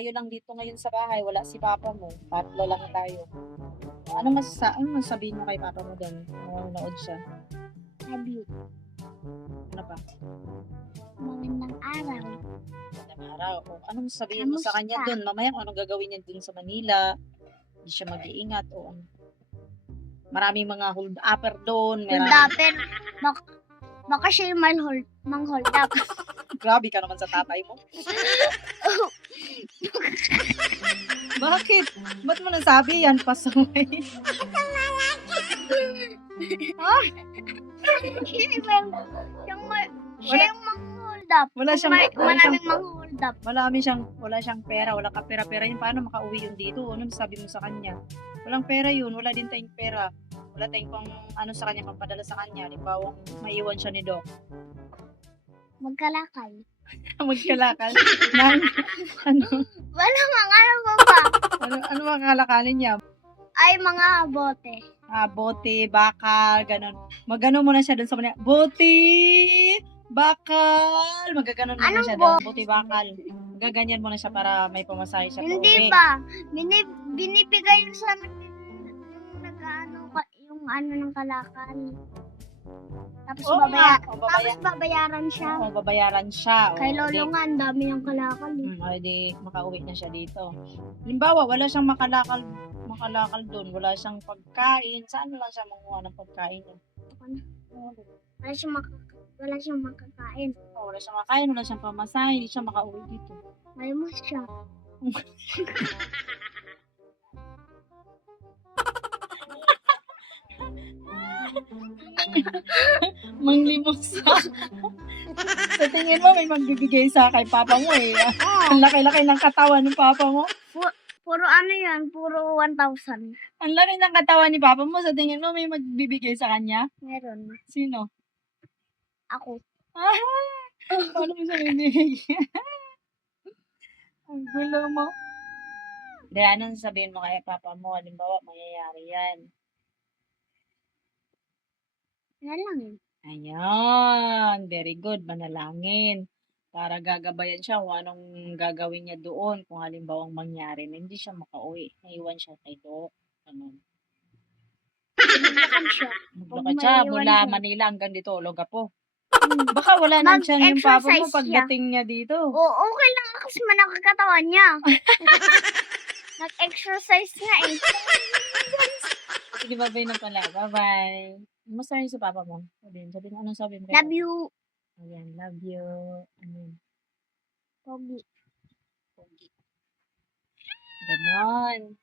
tayo lang dito ngayon sa bahay, wala si papa mo. Tatlo lang tayo. Ano masasabihin mo kay papa mo din? Nanonood siya. Love you. Ano pa? Magandang araw. Magandang araw. O, anong sabihin mo sa kanya Kamusta? doon? Mamaya anong gagawin niya doon sa Manila? Hindi siya mag-iingat o ano? Maraming mga hold upper doon. Hold upper. Baka siya yung mang hold up. Grabe ka naman sa tatay mo. Bakit? Ba't mo nasabi yan? Pasaway. Siya yung mang hold up. Wala siyang, Maraming mang hold up. wala siyang pera, wala ka pera-pera yun. Paano makauwi yun dito? Ano sabi mo sa kanya? Walang pera yun, wala din tayong pera. Wala tayong pang ano sa kanya, pampadala sa kanya. Halimbawa, maiwan siya ni Doc. Magkalakal. Magkalakal. Nang, ano, Wala mga ano ba? ano mga kalakanin niya? Ay, mga bote. Bote, bakal, ganon. Magano muna siya doon sa mga, bote, bakal. Magaganon muna Anong siya doon, bote, bakal. Gaganyan muna siya para may pamasahe siya pa Hindi uwi. ba? Binibigay yung sa yung ano ng kalakal. Tapos, Oo nga. babayaran siya. Oo, babayaran siya. Kay Lolo nga, ang dami ng kalakal. Di makauwi na siya dito. Halimbawa, wala siyang makalakal doon. Wala siyang pagkain. Saan lang siya manguha ng pagkain? Wala siyang makakain. Wala siyang makain, wala siyang pamasahe. Hindi siya makauwi dito. Malimos siya. Manglimos sa sa tingin mo may magbibigay sa kay papa mo eh. Ang laki-laki ng katawan ng papa mo. Puro ano yan, puro 1,000. Ang laki ng katawan ni papa mo. Sa tingin mo may magbibigay sa kanya? Meron. Sino? Ako. Paano mo siya binibigyan? Ang gulo mo. Hindi, anong sabihin mo kay papa mo? Halimbawa, mangyayari yan. Yan lang eh. Ayan, very good, manalangin. Para gagabayan siya kung anong gagawin niya doon. Kung halimbawang mangyari na hindi siya makauwi. Naiwan siya kay Doc. Ano. Maglakad siya. Maglakad siya maiwan mula siya. Manila hanggang dito, Olongapo. Baka wala nang tiyan yung papa mo Mag-exercise pagdating niya dito. Okay lang kasi manakakatawan niya. Nag-exercise nga eh. Sige, bye-bye na pala. Bye-bye. Kumusta rin si papa mo? Sabihin, anong sabi mo? Love you. Ayan, love you. Ano? Pogi. Ganon.